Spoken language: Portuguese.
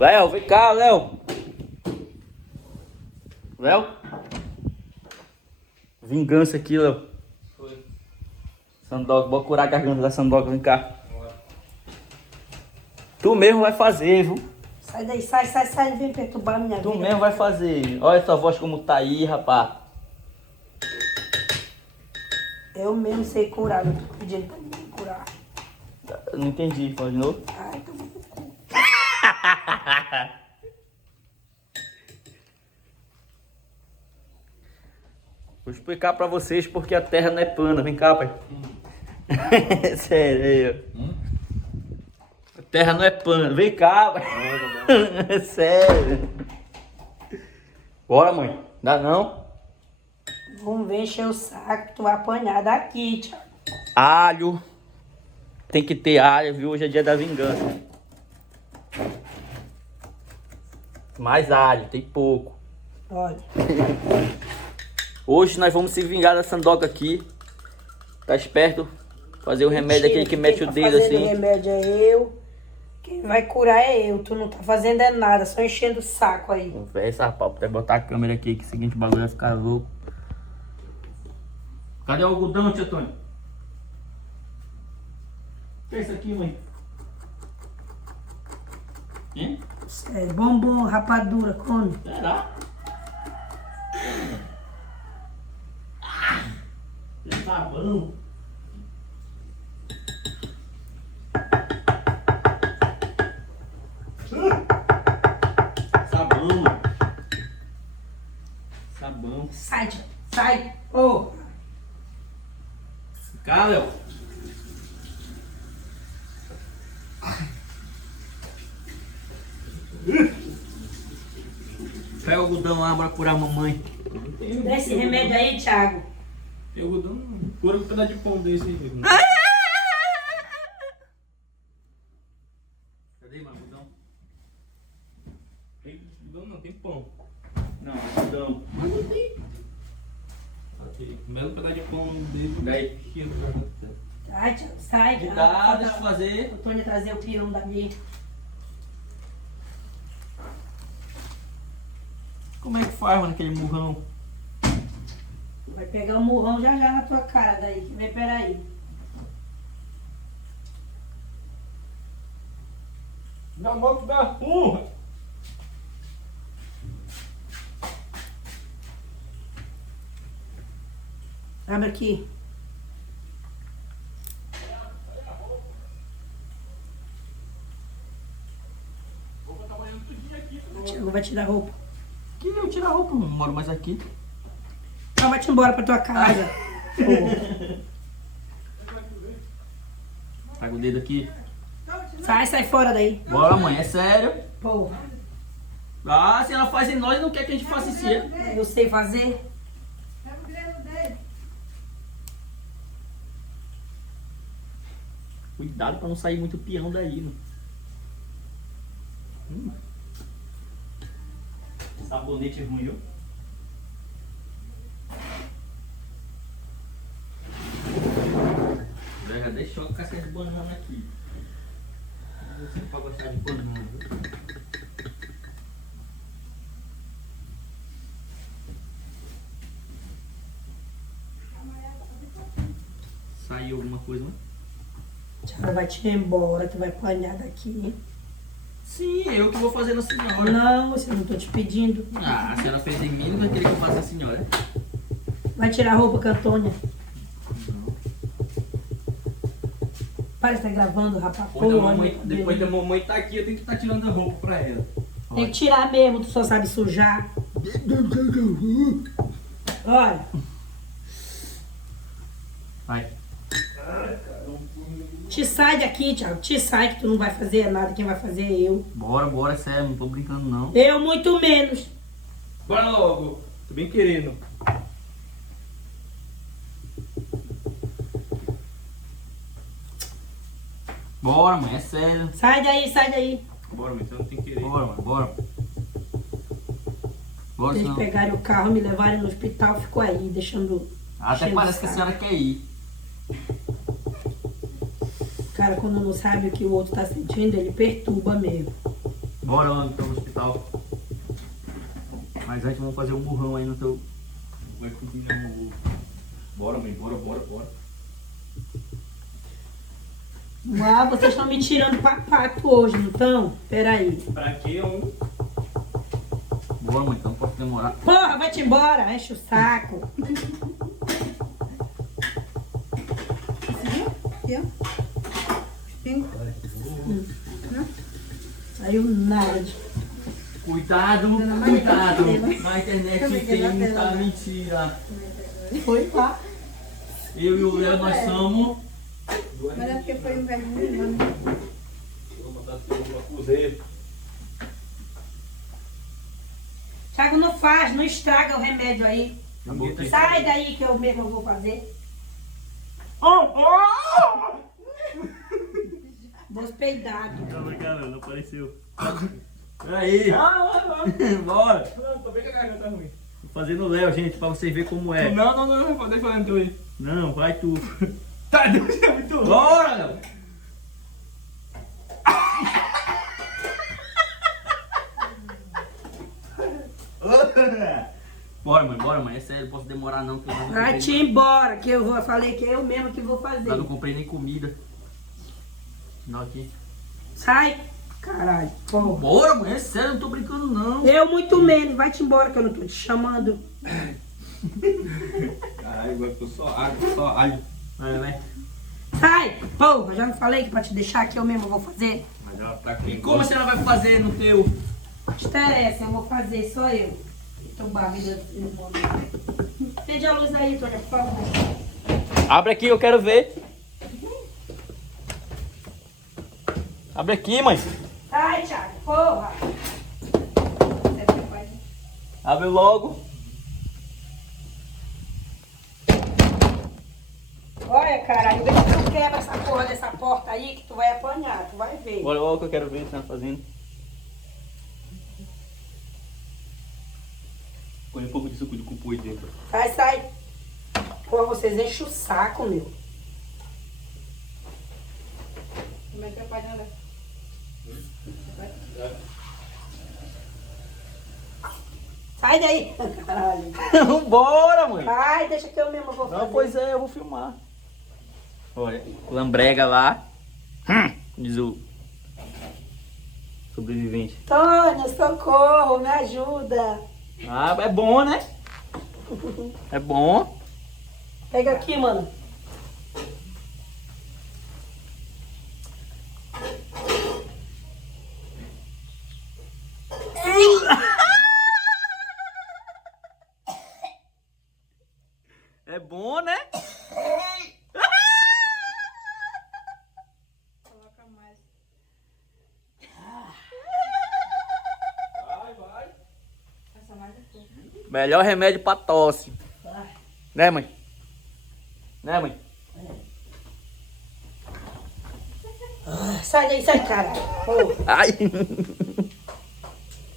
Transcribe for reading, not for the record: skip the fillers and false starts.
Léo, vem cá, Léo. Léo? Vingança aqui, Léo. Foi. Sandoca, bora curar a garganta da Sandoca, vem cá. Tu mesmo vai fazer, viu? Sai daí, sai, vem perturbar a minha vida. Tu mesmo vai fazer. Olha essa voz como tá aí, rapaz. Eu mesmo sei curar, não tô pedindo pra ninguém curar. Eu não entendi, fala de novo. Ai, tô muito cu. Vou explicar pra vocês porque a terra não é plana. Vem cá, pai. Sério, aí, ó. A terra não é plana. Vem cá, pai. Sério. Bora, mãe. Dá não? Vamos ver encher o saco, tu vai apanhar daqui, Thiago. Alho. Tem que ter alho, viu? Hoje é dia da vingança. Mais alho, tem pouco. Olha. Hoje nós vamos se vingar da Sandoca aqui. Tá esperto? Fazer o remédio Mentira, aquele que mete o dedo Quem tá fazendo assim. o remédio é eu. Quem vai curar é eu. Tu não tá fazendo é nada, só enchendo o saco aí. Conversa, rapaz, até botar a câmera aqui, que o seguinte, o bagulho vai ficar louco. Cadê o algodão, tio Tony? O que é isso aqui, mãe? Hein? Sério, bombom, rapadura, come. Será? É sabão. Sabão. Sabão. Sai, Thiago, sai. Ô. Cá, Léo. Pega o algodão lá, bora curar a mamãe. Dá esse remédio aí, Thiago. Tem algodão, cura um pedaço de pão desse aí. Cadê, algodão? Tem algodão não, tem pão. Não, algodão. Mas não tem. Aqui, comendo um pedaço de pão dele. Daí. Sai, Thiago, sai. Me dá, deixa eu fazer. O Tony trazer o pirão dali. Como é que faz, mano, aquele murrão? Vai pegar o murrão já na tua cara daí. Vem, peraí. Na moto da porra! Abre aqui. Thiago vai tirar a roupa. Que eu tirar a roupa, não moro mais aqui. Então vai-te embora pra tua casa. Pega o dedo aqui. Sai fora daí. Bora, mãe, é sério. Porra, Ah, se ela faz em nós, não quer que a gente faça em si. eu sei fazer. Cuidado pra não sair muito peão daí, mano. Sabonete ruim, viu? Já deixou a casca de banana aqui. Você pode gostar de banana, viu? Saiu alguma coisa, né? Thiago vai te ir embora, tu vai apanhar daqui. Sim, eu que vou fazer na senhora. Não, eu não tô te pedindo. Ah, a senhora fez em mim, não vai querer que eu faça a senhora. Vai tirar a roupa, Cantônia. Para de estar gravando, rapaz. Depois da mamãe tá aqui, eu tenho que estar tirando a roupa pra ela. Tem que tirar mesmo, tu só sabe sujar. Olha. Vai. Te sai daqui, Thiago. Te sai que tu não vai fazer nada. Quem vai fazer é eu. Bora, é sério, não tô brincando não. Eu muito menos. Bora logo! Tô bem querendo. Bora, mãe, é sério. Sai daí. Bora, mas você não tem que querer. Bora, mãe, bora. Bora, Eles senão... pegarem o carro, me levarem no hospital, ficou aí, deixando... Até enchendo parece o que a saco. senhora quer ir. O cara, quando não sabe o que o outro tá sentindo, ele perturba mesmo. Bora lá então no hospital. Mas antes vamos fazer um burrão aí no teu... Vai cozinhar um ovo. Bora, mãe, bora. Ah, vocês estão me tirando papato hoje, não estão? Peraí. Pra quê, homem? Bora, mãe, então não posso demorar. Porra, vai-te embora, enche o saco. Aqui, ó. Saiu nada de... Cuidado. Na internet tem muita mentira. Foi lá. Eu e o Léo, nós somos... Mas é porque foi um vergonha. Vou botar tudo pra cozer. Thiago, não faz, não estraga o remédio aí. Sai daí que eu mesmo vou fazer. Vou peidado. Não apareceu. Aí. Bora. Não, tô bem que a garganta tá ruim. Vou fazer no Léo, gente, pra vocês verem como é. Não, deixa eu fazer tu aí. Não, vai tu. Tá, Deus é muito louco. Bora, Léo. Bora, mãe. É sério, não posso demorar não. Que eu não Vai-te embora, que eu falei que é eu mesmo que vou fazer. Eu não comprei nem comida. Não, aqui. Sai. Caralho, porra. Bora, mãe, é sério, eu não tô brincando não. Eu muito menos. Vai-te embora que eu não tô te chamando. Caralho, agora ficou só água, só alho. Vai. Sai. Porra, já não falei que pra te deixar que eu mesmo vou fazer? Mas ela tá aqui. E como você não vai fazer no teu? Não te interessa, eu vou fazer, só eu. Tô bagulho. Acende a luz aí, Tônia, por favor. Abre aqui, eu quero ver. Abre aqui, mãe. Sai, Thiago, porra. Abre logo. Olha, caralho, vê se tu não quebra essa porra dessa porta aí que tu vai apanhar, tu vai ver. Bora logo que eu quero ver o que você tá fazendo. Põe um pouco de suco de cupu aí dentro. Sai. Porra, vocês enchem o saco, meu. Como é que é pai dela? Sai daí. Caralho. Bora, mãe. Vai, deixa que eu mesmo vou fazer. Não, pois é, eu vou filmar. Olha, lambrega lá. Diz o sobrevivente. Tônia, socorro, me ajuda. Ah, é bom, né? É bom. Pega aqui, mano. É bom, né? Coloca mais. Vai. Essa mais um pouco. Melhor remédio pra tosse. Né, mãe? Sai daí, sai, cara. Ai.